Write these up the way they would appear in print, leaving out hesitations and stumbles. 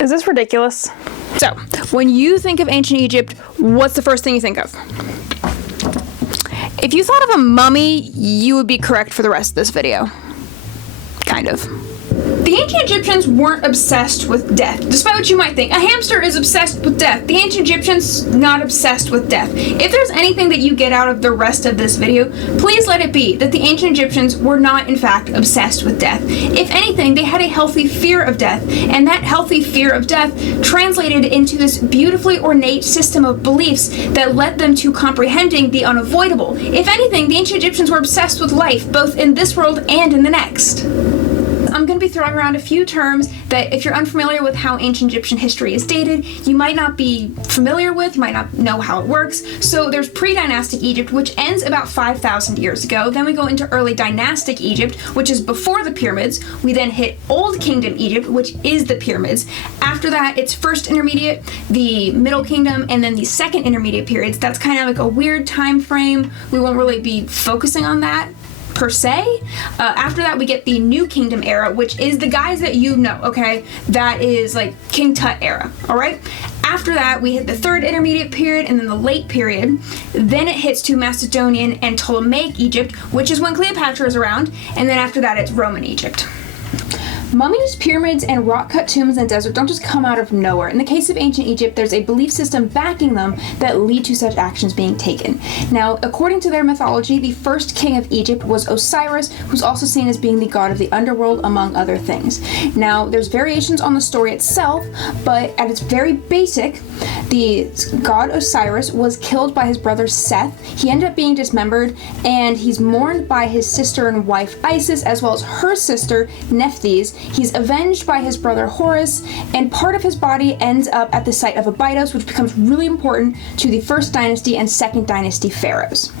Is this ridiculous? So, when you think of ancient Egypt, what's the first thing you think of? If you thought of a mummy, you would be correct for the rest of this video. Kind of. The ancient Egyptians weren't obsessed with death, despite what you might think. A hamster is obsessed with death. The ancient Egyptians, not obsessed with death. If there's anything that you get out of the rest of this video, please let it be that the ancient Egyptians were not, in fact, obsessed with death. If anything, they had a healthy fear of death, and that healthy fear of death translated into this beautifully ornate system of beliefs that led them to comprehending the unavoidable. If anything, the ancient Egyptians were obsessed with life, both in this world and in the next. I'm going to be throwing around a few terms that if you're unfamiliar with how ancient Egyptian history is dated, you might not be familiar with, you might not know how it works. So there's pre-dynastic Egypt, which ends about 5,000 years ago. Then we go into early dynastic Egypt, which is before the pyramids. We then hit Old Kingdom Egypt, which is the pyramids. After that, it's first intermediate, the Middle Kingdom, and then the second intermediate periods. That's kind of like a weird time frame. We won't really be focusing on that per se. After that, we get the New Kingdom era, which is the guys that you know, okay? That is like King Tut era, all right? After that, we hit the third intermediate period and then the late period. Then it hits to Macedonian and Ptolemaic Egypt, which is when Cleopatra is around. And then after that, it's Roman Egypt. Mummies, pyramids, and rock-cut tombs in the desert don't just come out of nowhere. In the case of ancient Egypt, there's a belief system backing them that lead to such actions being taken. Now, according to their mythology, the first king of Egypt was Osiris, who's also seen as being the god of the underworld, among other things. Now, there's variations on the story itself, but at its very basic, the god Osiris was killed by his brother Seth. He ended up being dismembered, and he's mourned by his sister and wife Isis, as well as her sister Nephthys. He's avenged by his brother Horus, and part of his body ends up at the site of Abydos, which becomes really important to the First Dynasty and Second Dynasty pharaohs.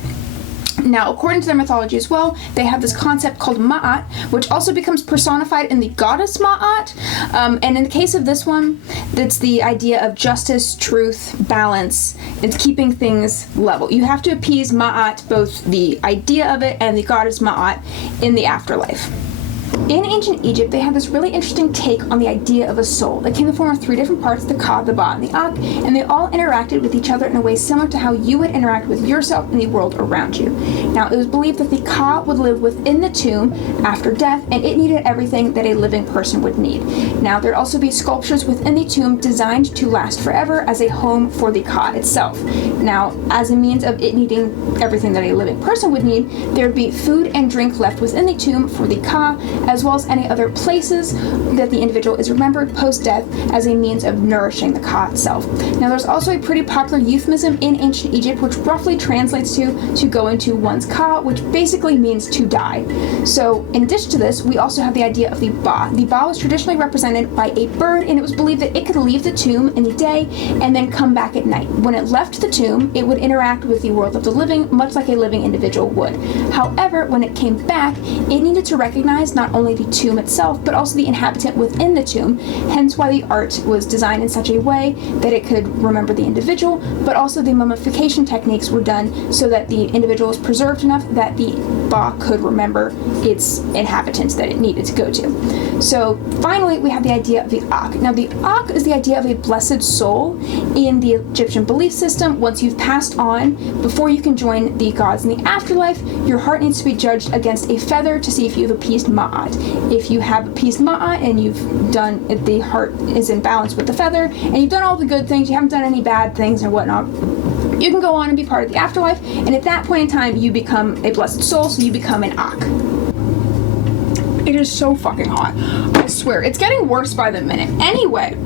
Now, according to their mythology as well, they have this concept called Ma'at, which also becomes personified in the goddess Ma'at. And in the case of this one, it's the idea of justice, truth, balance. It's keeping things level. You have to appease Ma'at, both the idea of it and the goddess Ma'at, in the afterlife. In ancient Egypt, they had this really interesting take on the idea of a soul that came in the form of three different parts, the Ka, the Ba, and the Ak, and they all interacted with each other in a way similar to how you would interact with yourself and the world around you. Now, it was believed that the Ka would live within the tomb after death, and it needed everything that a living person would need. Now, there'd also be sculptures within the tomb designed to last forever as a home for the Ka itself. Now, as a means of it needing everything that a living person would need, there would be food and drink left within the tomb for the Ka, as well as any other places that the individual is remembered post-death as a means of nourishing the Ka itself. Now, there's also a pretty popular euphemism in ancient Egypt, which roughly translates to go into one's Ka, which basically means to die. So, in addition to this, we also have the idea of the Ba. The Ba was traditionally represented by a bird, and it was believed that it could leave the tomb in the day and then come back at night. When it left the tomb, it would interact with the world of the living, much like a living individual would. However, when it came back, it needed to recognize not only the tomb itself, but also the inhabitant within the tomb, hence why the art was designed in such a way that it could remember the individual, but also the mummification techniques were done so that the individual was preserved enough that the Ba could remember its inhabitants that it needed to go to. So finally, we have the idea of the Ak. Now, the Ak is the idea of a blessed soul in the Egyptian belief system. Once you've passed on, before you can join the gods in the afterlife, your heart needs to be judged against a feather to see if you've appeased Ma'at. If you have appeased Ma'at and you've done, if the heart is in balance with the feather, and you've done all the good things, you haven't done any bad things and whatnot, you can go on and be part of the afterlife, and at that point in time, you become a blessed soul, so you become an Ak. It is so fucking hot. I swear, it's getting worse by the minute. Anyway,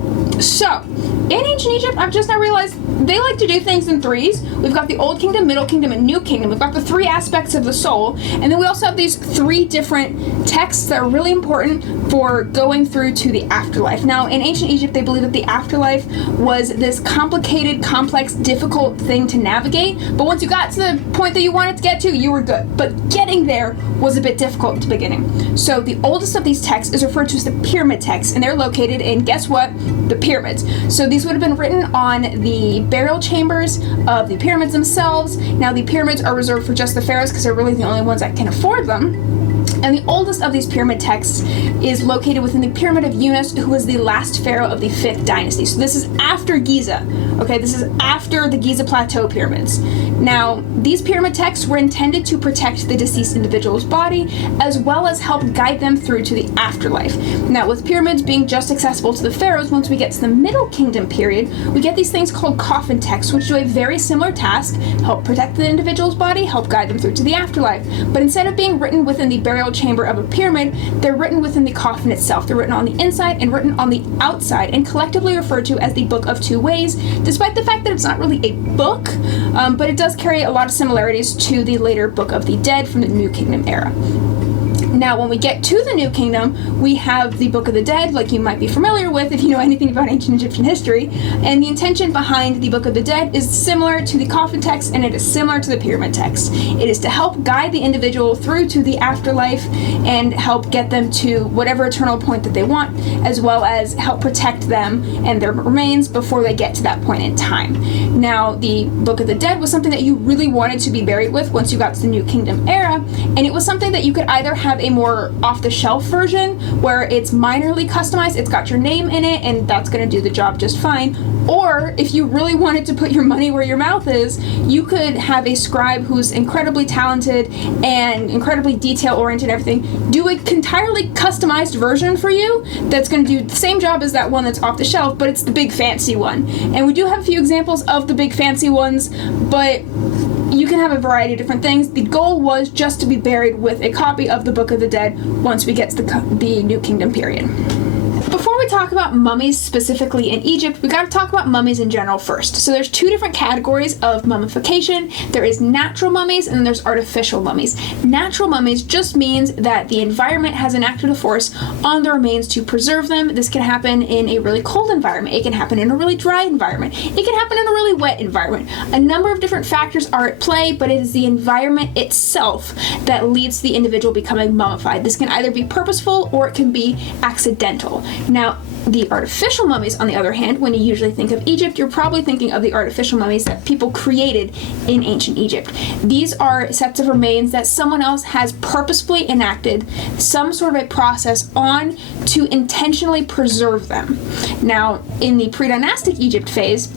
so, in ancient Egypt, I've just now realized they like to do things in threes. We've got the Old Kingdom, Middle Kingdom, and New Kingdom. We've got the three aspects of the soul, and then we also have these three different texts that are really important for going through to the afterlife. Now, in ancient Egypt, they believe that the afterlife was this complicated, complex, difficult thing to navigate, but once you got to the point that you wanted to get to, you were good. But getting there was a bit difficult at the beginning. So the oldest of these texts is referred to as the pyramid texts, and they're located in, guess what? The pyramids. So these would have been written on the burial chambers of the pyramids themselves. Now, the pyramids are reserved for just the pharaohs because they're really the only ones that can afford them. And the oldest of these pyramid texts is located within the Pyramid of Unas, who was the last pharaoh of the 5th dynasty. So this is after Giza, okay? This is after the Giza Plateau pyramids. Now, these pyramid texts were intended to protect the deceased individual's body, as well as help guide them through to the afterlife. Now, with pyramids being just accessible to the pharaohs, once we get to the Middle Kingdom period, we get these things called coffin texts, which do a very similar task, help protect the individual's body, help guide them through to the afterlife. But instead of being written within the burial chamber of a pyramid, they're written within the coffin itself. They're written on the inside and written on the outside, and collectively referred to as the Book of Two Ways, despite the fact that it's not really a book, but it does carry a lot of similarities to the later Book of the Dead from the New Kingdom era. Now, when we get to the New Kingdom, we have the Book of the Dead, like you might be familiar with if you know anything about ancient Egyptian history, and the intention behind the Book of the Dead is similar to the coffin text, and it is similar to the pyramid text. It is to help guide the individual through to the afterlife and help get them to whatever eternal point that they want, as well as help protect them and their remains before they get to that point in time. Now, the Book of the Dead was something that you really wanted to be buried with once you got to the New Kingdom era, and it was something that you could either have a more off-the-shelf version where it's minorly customized, it's got your name in it, and that's going to do the job just fine. Or if you really wanted to put your money where your mouth is, you could have a scribe who's incredibly talented and incredibly detail-oriented and everything do an entirely customized version for you that's going to do the same job as that one that's off the shelf, but it's the big fancy one. And we do have a few examples of the big fancy ones, but you can have a variety of different things. The goal was just to be buried with a copy of the Book of the Dead once we get to the New Kingdom period. Before we talk about mummies specifically in Egypt, we got to talk about mummies in general first. So there's two different categories of mummification. There is natural mummies and then there's artificial mummies. Natural mummies just means that the environment has enacted a force on the remains to preserve them. This can happen in a really cold environment. It can happen in a really dry environment. It can happen in a really wet environment. A number of different factors are at play, but it is the environment itself that leads to the individual becoming mummified. This can either be purposeful or it can be accidental. Now, the artificial mummies, on the other hand, when you usually think of Egypt, you're probably thinking of the artificial mummies that people created in ancient Egypt. These are sets of remains that someone else has purposefully enacted some sort of a process on to intentionally preserve them. Now, in the pre-dynastic Egypt phase,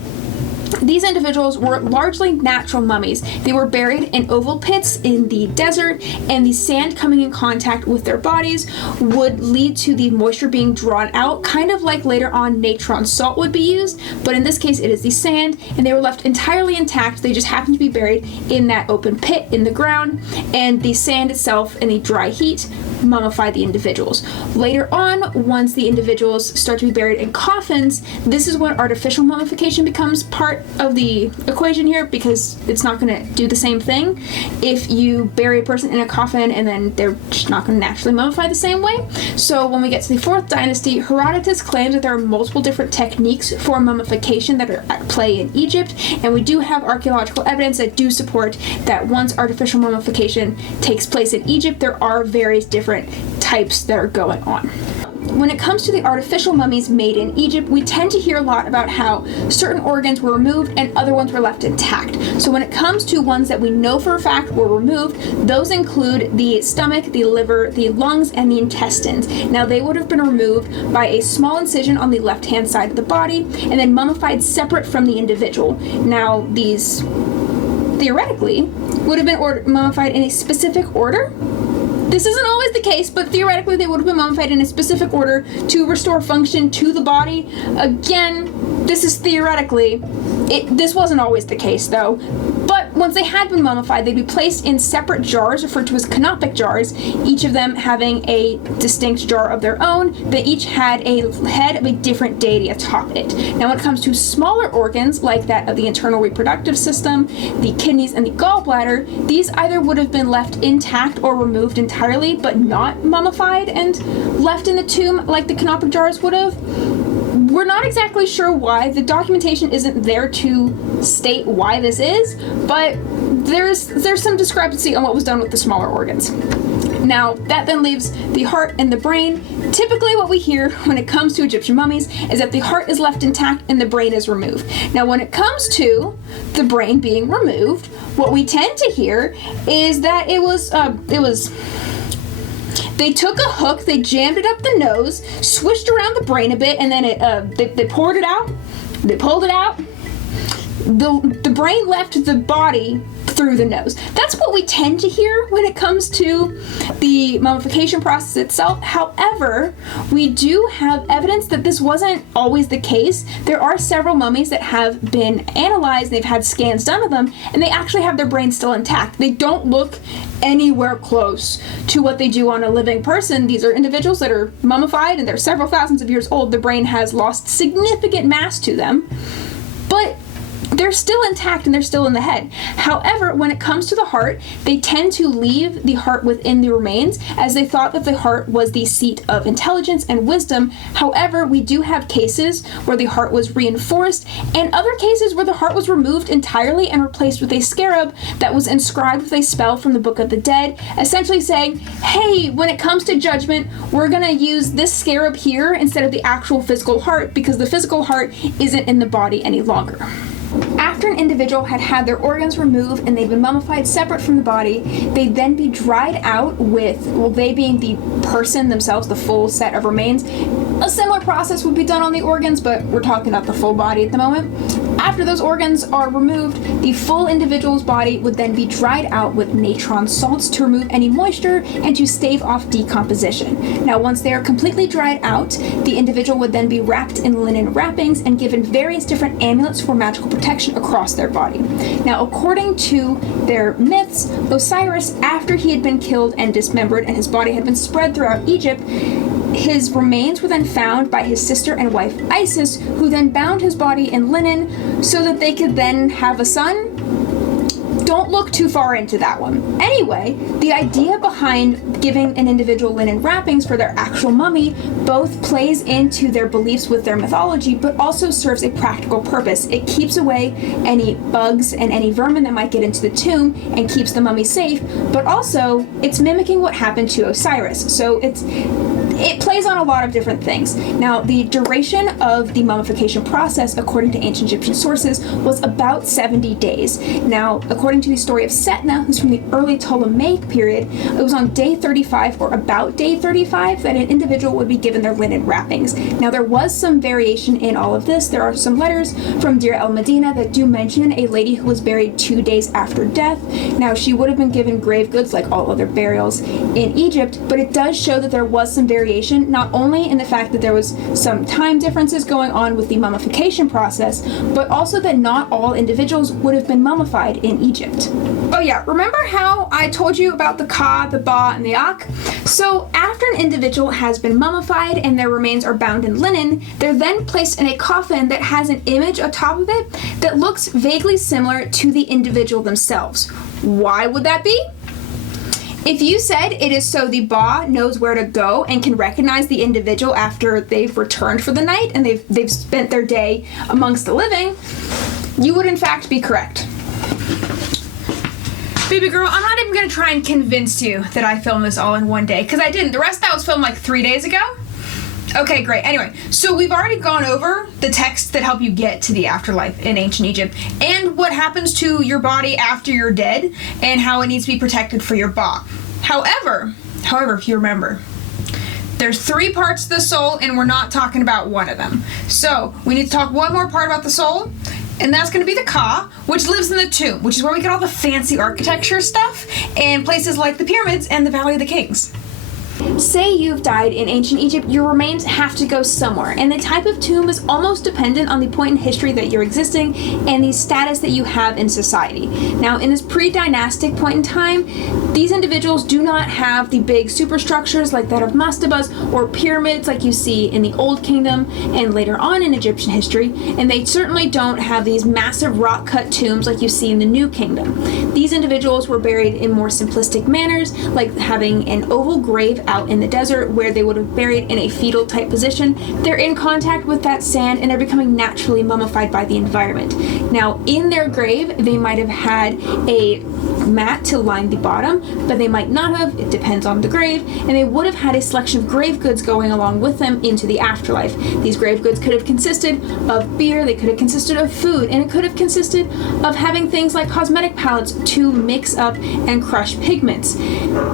these individuals were largely natural mummies. They were buried in oval pits in the desert, and the sand coming in contact with their bodies would lead to the moisture being drawn out, kind of like later on natron salt would be used, but in this case it is the sand, and they were left entirely intact. They just happened to be buried in that open pit in the ground, and the sand itself and the dry heat mummified the individuals. Later on, once the individuals start to be buried in coffins, this is when artificial mummification becomes part of the equation here, because it's not going to do the same thing if you bury a person in a coffin and then they're just not going to naturally mummify the same way. So when we get to the 4th dynasty, Herodotus claims that there are multiple different techniques for mummification that are at play in Egypt, and we do have archaeological evidence that do support that once artificial mummification takes place in Egypt, there are various different types that are going on. When it comes to the artificial mummies made in Egypt, we tend to hear a lot about how certain organs were removed and other ones were left intact. So when it comes to ones that we know for a fact were removed, those include the stomach, the liver, the lungs, and the intestines. Now, they would have been removed by a small incision on the left-hand side of the body and then mummified separate from the individual. Now, these theoretically would have been mummified in a specific order. This isn't always the case, but theoretically they would have been mummified in a specific order to restore function to the body. Again, this is theoretically. This wasn't always the case, though. But once they had been mummified, they'd be placed in separate jars, referred to as canopic jars, each of them having a distinct jar of their own. They each had a head of a different deity atop it. Now, when it comes to smaller organs, like that of the internal reproductive system, the kidneys, and the gallbladder, these either would have been left intact or removed entirely, but not mummified and left in the tomb like the canopic jars would have. We're not exactly sure why. The documentation isn't there to state why this is, but there's some discrepancy on what was done with the smaller organs. Now, that then leaves the heart and the brain. Typically what we hear when it comes to Egyptian mummies is that the heart is left intact and the brain is removed. Now, when it comes to the brain being removed, what we tend to hear is that it was They took a hook, they jammed it up the nose, swished around the brain a bit, and then they poured it out. They pulled it out. The brain left the body through the nose. That's what we tend to hear when it comes to the mummification process itself. However, we do have evidence that this wasn't always the case. There are several mummies that have been analyzed, they've had scans done of them, and they actually have their brains still intact. They don't look anywhere close to what they do on a living person. These are individuals that are mummified and they're several thousands of years old. The brain has lost significant mass to them, but they're still intact and they're still in the head. However, when it comes to the heart, they tend to leave the heart within the remains, as they thought that the heart was the seat of intelligence and wisdom. However, we do have cases where the heart was reinforced, and other cases where the heart was removed entirely and replaced with a scarab that was inscribed with a spell from the Book of the Dead, essentially saying, hey, when it comes to judgment, we're gonna use this scarab here instead of the actual physical heart, because the physical heart isn't in the body any longer. After an individual had had their organs removed and they've been mummified separate from the body, they'd then be dried out with, well, they being the person themselves, the full set of remains. A similar process would be done on the organs, but we're talking about the full body at the moment. After those organs are removed, the full individual's body would then be dried out with natron salts to remove any moisture and to stave off decomposition. Now, once they are completely dried out, the individual would then be wrapped in linen wrappings and given various different amulets for magical protection across their body. Now, according to their myths, Osiris, after he had been killed and dismembered and his body had been spread throughout Egypt, his remains were then found by his sister and wife Isis, who then bound his body in linen so that they could then have a son. Don't look too far into that one. Anyway, the idea behind giving an individual linen wrappings for their actual mummy both plays into their beliefs with their mythology, but also serves a practical purpose. It keeps away any bugs and any vermin that might get into the tomb and keeps the mummy safe, but also it's mimicking what happened to Osiris. So it plays on a lot of different things. Now, the duration of the mummification process, according to ancient Egyptian sources, was about 70 days. Now, according to the story of Setna, who's from the early Ptolemaic period, it was on day 35 or about day 35 that an individual would be given their linen wrappings. Now, there was some variation in all of this. There are some letters from Deir el-Medina that do mention a lady who was buried 2 days after death. Now, she would have been given grave goods like all other burials in Egypt, but it does show that there was some variation, not only in the fact that there was some time differences going on with the mummification process, but also that not all individuals would have been mummified in Egypt. Oh yeah, remember how I told you about the Ka, the Ba, and the Ak? So after an individual has been mummified and their remains are bound in linen, they're then placed in a coffin that has an image atop of it that looks vaguely similar to the individual themselves. Why would that be? If you said it is so the Ba knows where to go and can recognize the individual after they've returned for the night and they've spent their day amongst the living, you would in fact be correct. Baby girl, I'm not even going to try and convince you that I filmed this all in one day, because I didn't. The rest of that was filmed like 3 days ago. Okay, great. Anyway, so we've already gone over the texts that help you get to the afterlife in ancient Egypt, and what happens to your body after you're dead, and how it needs to be protected for your Ba. However, if you remember, there's 3 parts to the soul, and we're not talking about one of them. So, we need to talk one more part about the soul, and that's going to be the Ka, which lives in the tomb, which is where we get all the fancy architecture stuff, and places like the pyramids and the Valley of the Kings. Say you've died in ancient Egypt, your remains have to go somewhere, and the type of tomb is almost dependent on the point in history that you're existing and the status that you have in society. Now, in this pre-dynastic point in time, these individuals do not have the big superstructures like that of mastabas or pyramids like you see in the Old Kingdom and later on in Egyptian history, and they certainly don't have these massive rock-cut tombs like you see in the New Kingdom. These individuals were buried in more simplistic manners, like having an oval grave out in the desert where they would have buried in a fetal type position. They're in contact with that sand and they're becoming naturally mummified by the environment. Now, in their grave, they might have had a mat to line the bottom, but they might not have. It depends on the grave, and they would have had a selection of grave goods going along with them into the afterlife. These grave goods could have consisted of beer, they could have consisted of food, and it could have consisted of having things like cosmetic palettes to mix up and crush pigments.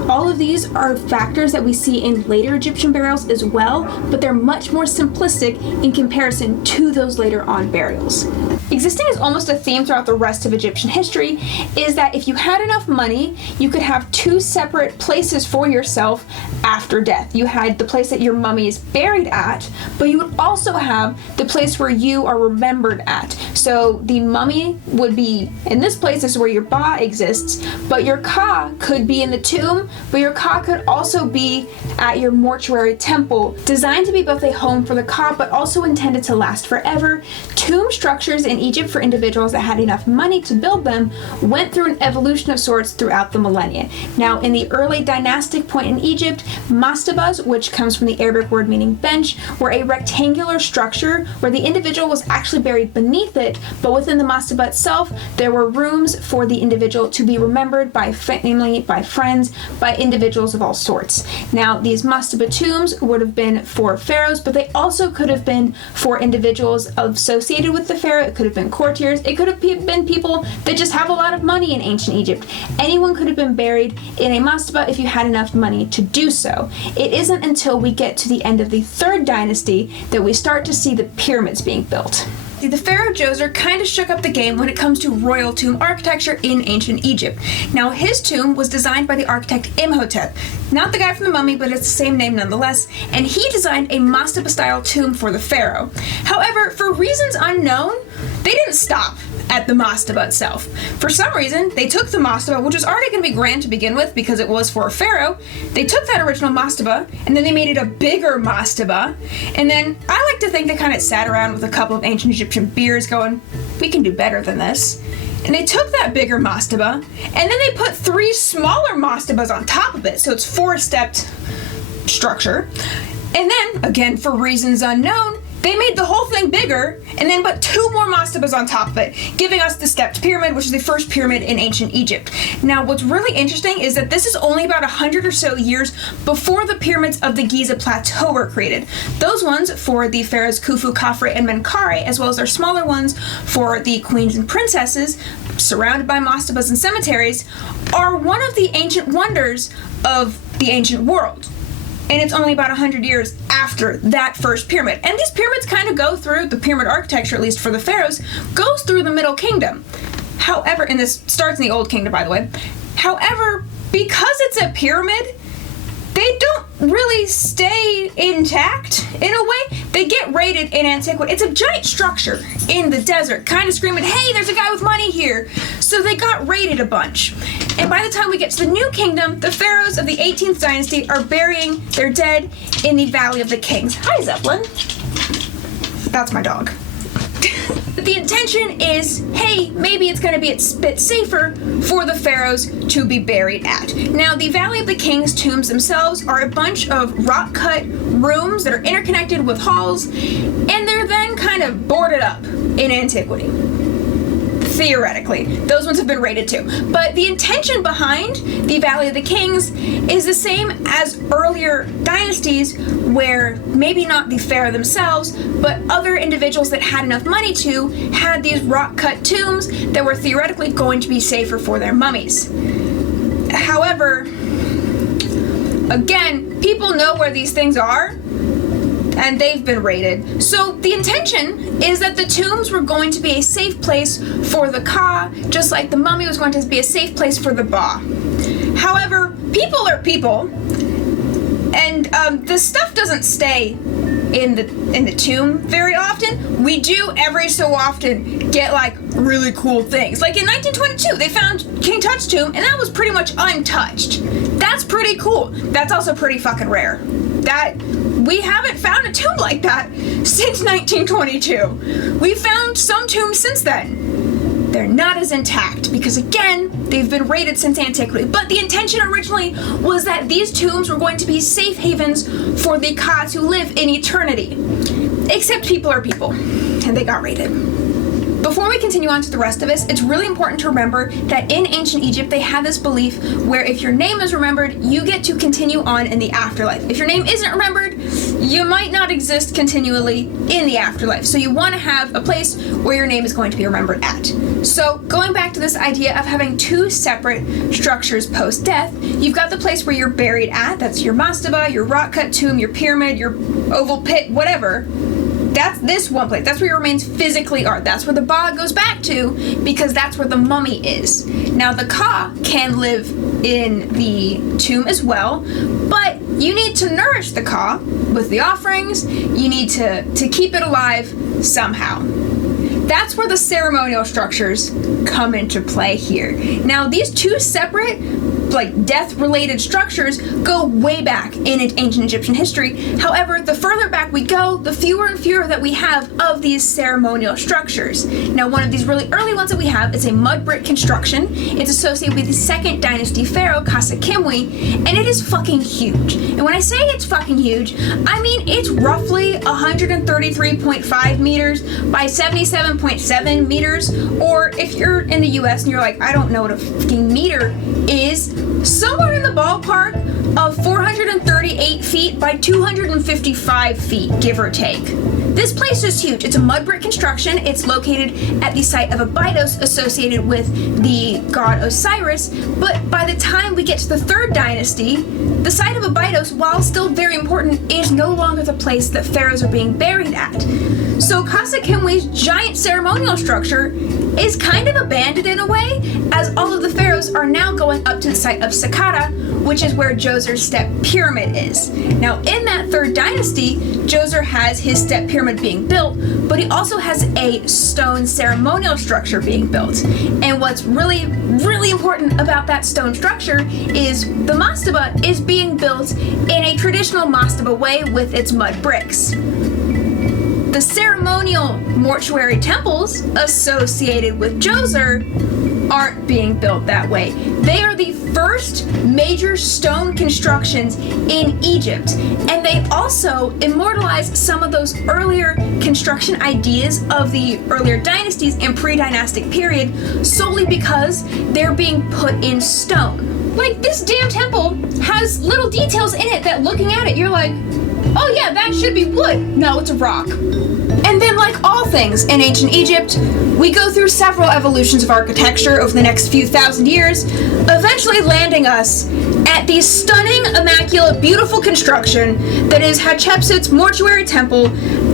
All of these are factors that we see in later Egyptian burials as well, but they're much more simplistic in comparison to those later on burials. Existing as almost a theme throughout the rest of Egyptian history is that if you had enough money, you could have two separate places for yourself after death. You had the place that your mummy is buried at, but you would also have the place where you are remembered at. So the mummy would be in this place, this is where your ba exists, but your ka could be in the tomb, but your ka could also be at your mortuary temple, designed to be both a home for the ka, but also intended to last forever. Tomb structures in Egypt for individuals that had enough money to build them went through an evolution of sorts throughout the millennia. Now, in the early dynastic point in Egypt, mastabas, which comes from the Arabic word meaning bench, were a rectangular structure where the individual was actually buried beneath it, but within the mastaba itself, there were rooms for the individual to be remembered by family, by friends, by individuals of all sorts. Now, these mastaba tombs would have been for pharaohs, but they also could have been for individuals associated with the pharaoh. It could have been courtiers. It could have been people that just have a lot of money in ancient Egypt. Anyone could have been buried in a mastaba if you had enough money to do so. It isn't until we get to the end of the third dynasty that we start to see the pyramids being built. The pharaoh Djoser kind of shook up the game when it comes to royal tomb architecture in ancient Egypt. Now, his tomb was designed by the architect Imhotep, not the guy from the Mummy, but it's the same name nonetheless, and he designed a mastaba-style tomb for the pharaoh. However, for reasons unknown, they didn't stop at the mastaba itself. For some reason, they took the mastaba, which was already going to be grand to begin with because it was for a pharaoh. They took that original mastaba, and then they made it a bigger mastaba, and then I like to think they kind of sat around with a couple of ancient Egyptian beers going, we can do better than this. And they took that bigger mastaba, and then they put 3 smaller mastabas on top of it, so it's 4-stepped structure. And then, again, for reasons unknown, they made the whole thing bigger, and then put 2 more mastabas on top of it, giving us the stepped pyramid, which is the first pyramid in ancient Egypt. Now, what's really interesting is that this is only about 100 or so years before the pyramids of the Giza Plateau were created. Those ones for the pharaohs Khufu, Khafre, and Menkaure, as well as their smaller ones for the queens and princesses, surrounded by mastabas and cemeteries, are one of the ancient wonders of the ancient world. And it's only about 100 years after that first pyramid. And these pyramids kind of go through, the pyramid architecture, at least for the pharaohs, goes through the Middle Kingdom. However, and this starts in the Old Kingdom, by the way. However, because it's a pyramid, they don't really stay intact in a way. They get raided in antiquity. It's a giant structure in the desert, kind of screaming, hey, there's a guy with money here. So they got raided a bunch. And by the time we get to the New Kingdom, the pharaohs of the 18th dynasty are burying their dead in the Valley of the Kings. Hi, Zeppelin. That's my dog. The intention is, hey, maybe it's going to be a bit safer for the pharaohs to be buried at. Now, the Valley of the Kings tombs themselves are a bunch of rock-cut rooms that are interconnected with halls, and they're then kind of boarded up in antiquity. Theoretically. Those ones have been raided too. But the intention behind the Valley of the Kings is the same as earlier dynasties, where maybe not the pharaoh themselves, but other individuals that had enough money to had these rock-cut tombs that were theoretically going to be safer for their mummies. However, again, people know where these things are, and they've been raided. So the intention is that the tombs were going to be a safe place for the Ka, just like the mummy was going to be a safe place for the Ba. However, people are people, and the stuff doesn't stay in the tomb very often. We do every so often get like really cool things. Like in 1922, they found King Tut's tomb, and that was pretty much untouched. That's pretty cool. That's also pretty fucking rare. That we haven't found a tomb like that since 1922. We've found some tombs since then. They're not as intact because, again, they've been raided since antiquity. But the intention originally was that these tombs were going to be safe havens for the Ka to live in eternity. Except people are people, and they got raided. Before we continue on to the rest of this, it's really important to remember that in ancient Egypt, they had this belief where if your name is remembered, you get to continue on in the afterlife. If your name isn't remembered, you might not exist continually in the afterlife. So you want to have a place where your name is going to be remembered at. So going back to this idea of having two separate structures post-death, you've got the place where you're buried at, that's your mastaba, your rock-cut tomb, your pyramid, your oval pit, whatever. That's this one place. That's where your remains physically are. That's where the ba goes back to, because that's where the mummy is. Now, the ka can live in the tomb as well, but you need to nourish the ka with the offerings. You need to keep it alive somehow. That's where the ceremonial structures come into play here. Now, these two separate, like, death-related structures go way back in ancient Egyptian history. However, the further back we go, the fewer and fewer that we have of these ceremonial structures. Now, one of these really early ones that we have is a mud brick construction. It's associated with the second dynasty pharaoh, Khasa Kimwi, and it is fucking huge. And when I say it's fucking huge, I mean it's roughly 133.5 meters by 77.7 meters, or if you're in the US and you're like, I don't know what a fucking meter is, somewhere in the ballpark of 438 feet by 255 feet, give or take. This place is huge. It's a mud brick construction. It's located at the site of Abydos associated with the god Osiris, but by the time we get to the third dynasty, the site of Abydos, while still very important, is no longer the place that pharaohs are being buried at. So Khasa Kimwi's giant ceremonial structure is kind of abandoned in a way, as all of the pharaohs are now going up to the site of Saqqara, which is where Djoser's step pyramid is. Now, in that third dynasty, Djoser has his step pyramid being built, but he also has a stone ceremonial structure being built. And what's really, really important about that stone structure is the mastaba is being built in a traditional mastaba way with its mud bricks. The ceremonial mortuary temples associated with Djoser aren't being built that way. They are the first major stone constructions in Egypt, and they also immortalize some of those earlier construction ideas of the earlier dynasties and pre-dynastic period solely because they're being put in stone. Like, this damn temple has little details in it that looking at it, you're like, oh yeah, that should be wood. No, it's a rock. And then, like all things in ancient Egypt, we go through several evolutions of architecture over the next few thousand years, eventually landing us at the stunning, immaculate, beautiful construction that is Hatshepsut's mortuary temple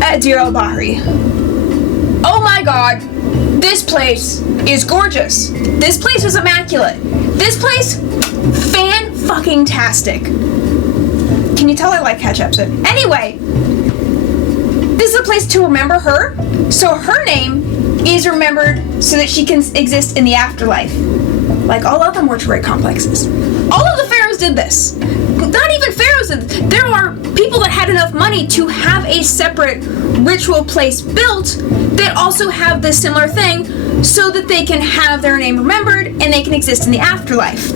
at Deir el-Bahri. Oh my god, this place is gorgeous. This place is immaculate. This place, fan-fucking-tastic. Can you tell I like Hatshepsut? Anyway, this is a place to remember her, so her name is remembered so that she can exist in the afterlife, like all other mortuary complexes. All of the pharaohs did this. Not even pharaohs did this. There are people that had enough money to have a separate ritual place built that also have this similar thing so that they can have their name remembered and they can exist in the afterlife.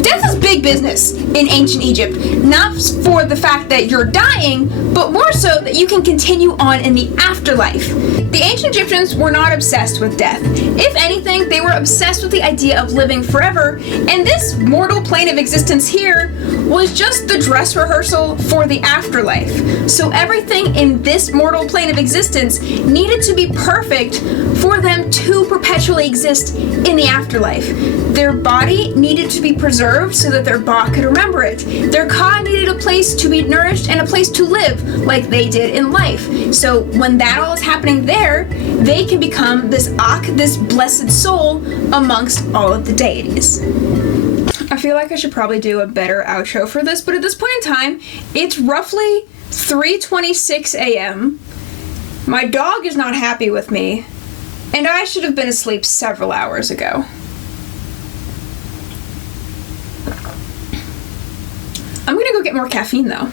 Death is big business in ancient Egypt, not for the fact that you're dying, but more so that you can continue on in the afterlife. The ancient Egyptians were not obsessed with death. If anything, they were obsessed with the idea of living forever, and this mortal plane of existence here was just the dress rehearsal for the afterlife. So everything in this mortal plane of existence needed to be perfect for them to perpetually exist in the afterlife. Their body needed to be preserved so that their ba could remember it. Their ka needed a place to be nourished and a place to live like they did in life. So when that all is happening there, they can become this Ak, this blessed soul amongst all of the deities. I feel like I should probably do a better outro for this, but at this point in time, it's roughly 3:26 a.m. My dog is not happy with me, and I should have been asleep several hours ago. I'm gonna go get more caffeine though.